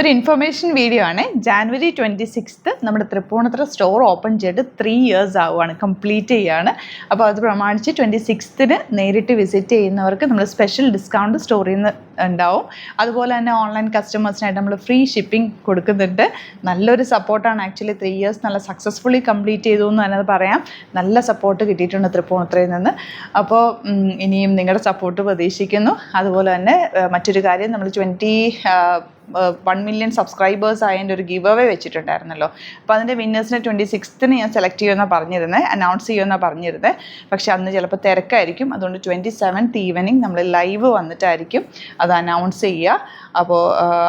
ഒരു information video ആണ്. ജാനുവരി 26 നമ്മുടെ തൃപ്പൂണിത്തുറ സ്റ്റോർ ഓപ്പൺ ചെയ്തിട്ട് 3 years ആവുകയാണ്, കംപ്ലീറ്റ് ചെയ്യുകയാണ്. അപ്പോൾ അത് പ്രമാണിച്ച് 26 നേരിട്ട് വിസിറ്റ് ചെയ്യുന്നവർക്ക് നമ്മൾ സ്പെഷ്യൽ ഡിസ്കൗണ്ട് സ്റ്റോറിൽ നിന്ന് ഉണ്ടാവും. അതുപോലെ തന്നെ ഓൺലൈൻ കസ്റ്റമേഴ്സിനായിട്ട് നമ്മൾ ഫ്രീ ഷിപ്പിംഗ് കൊടുക്കുന്നുണ്ട്. നല്ലൊരു സപ്പോർട്ടാണ്. ആക്ച്വലി 3 years നല്ല സക്സസ്ഫുള്ളി കംപ്ലീറ്റ് ചെയ്തു എന്ന് തന്നെ പറയാം. നല്ല സപ്പോർട്ട് കിട്ടിയിട്ടുണ്ട് തൃപ്പൂണിത്തുറയിൽ നിന്ന്. അപ്പോൾ ഇനിയും നിങ്ങളുടെ സപ്പോർട്ട് പ്രതീക്ഷിക്കുന്നു. അതുപോലെ തന്നെ മറ്റൊരു കാര്യം, നമ്മൾ 1 million സബ്സ്ക്രൈബേഴ്സ് ആയതിൻ്റെ ഒരു ഗിവ് അവേ വെച്ചിട്ടുണ്ടായിരുന്നല്ലോ. അപ്പോൾ അതിൻ്റെ വിന്നേഴ്സിനെ 26 ഞാൻ സെലക്ട് ചെയ്യുമെന്നാണ് പറഞ്ഞിരുന്നത്, അനൗൺസ് ചെയ്യുമെന്നാണ് പറഞ്ഞിരുന്നത്. പക്ഷേ അന്ന് ചിലപ്പോൾ തിരക്കായിരിക്കും. അതുകൊണ്ട് 27th ഈവനിങ് നമ്മൾ ലൈവ് വന്നിട്ടായിരിക്കും അത് അനൗൺസ് ചെയ്യുക. അപ്പോൾ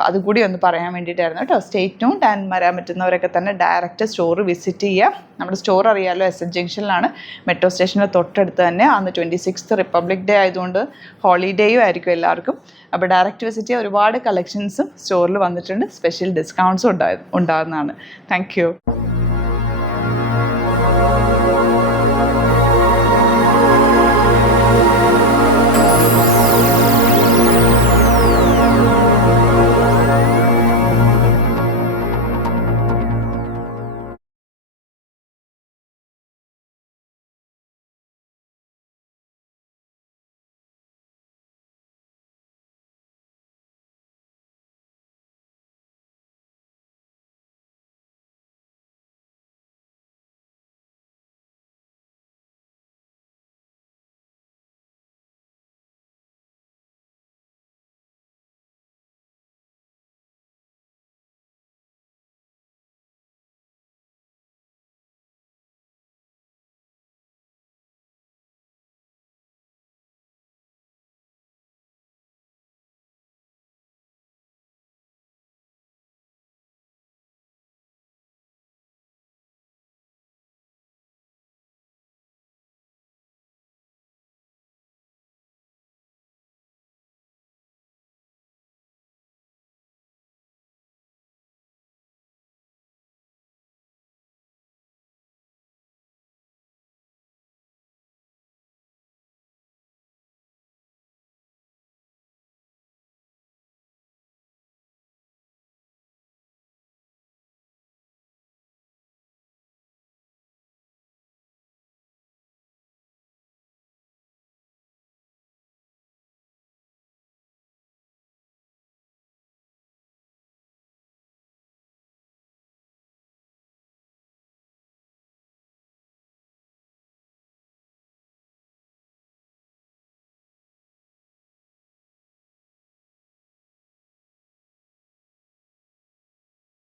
അതുകൂടി ഒന്ന് പറയാൻ വേണ്ടിയിട്ടായിരുന്നു കേട്ടോ. Stay tuned. ആൻഡ് വരാൻ പറ്റുന്നവരൊക്കെ തന്നെ ഡയറക്റ്റ് സ്റ്റോർ വിസിറ്റ് ചെയ്യുക. നമ്മുടെ സ്റ്റോർ അറിയാമല്ലോ, എസ് ജംഗ്ഷനിലാണ്, മെട്രോ സ്റ്റേഷൻ്റെ തൊട്ടടുത്ത് തന്നെ. അന്ന് 26th റിപ്പബ്ലിക് ഡേ ആയതുകൊണ്ട് ഹോളിഡേയും ആയിരിക്കും എല്ലാവർക്കും. അപ്പോൾ ഡയറക്റ്റ് വിസിറ്റ് ചെയ്യുക. ഒരുപാട് കളക്ഷൻസും സ്റ്റോറിൽ വന്നിട്ടുണ്ട്. സ്പെഷ്യൽ ഡിസ്കൗണ്ട്സും ഉണ്ടാകുന്നതാണ്. Thank you.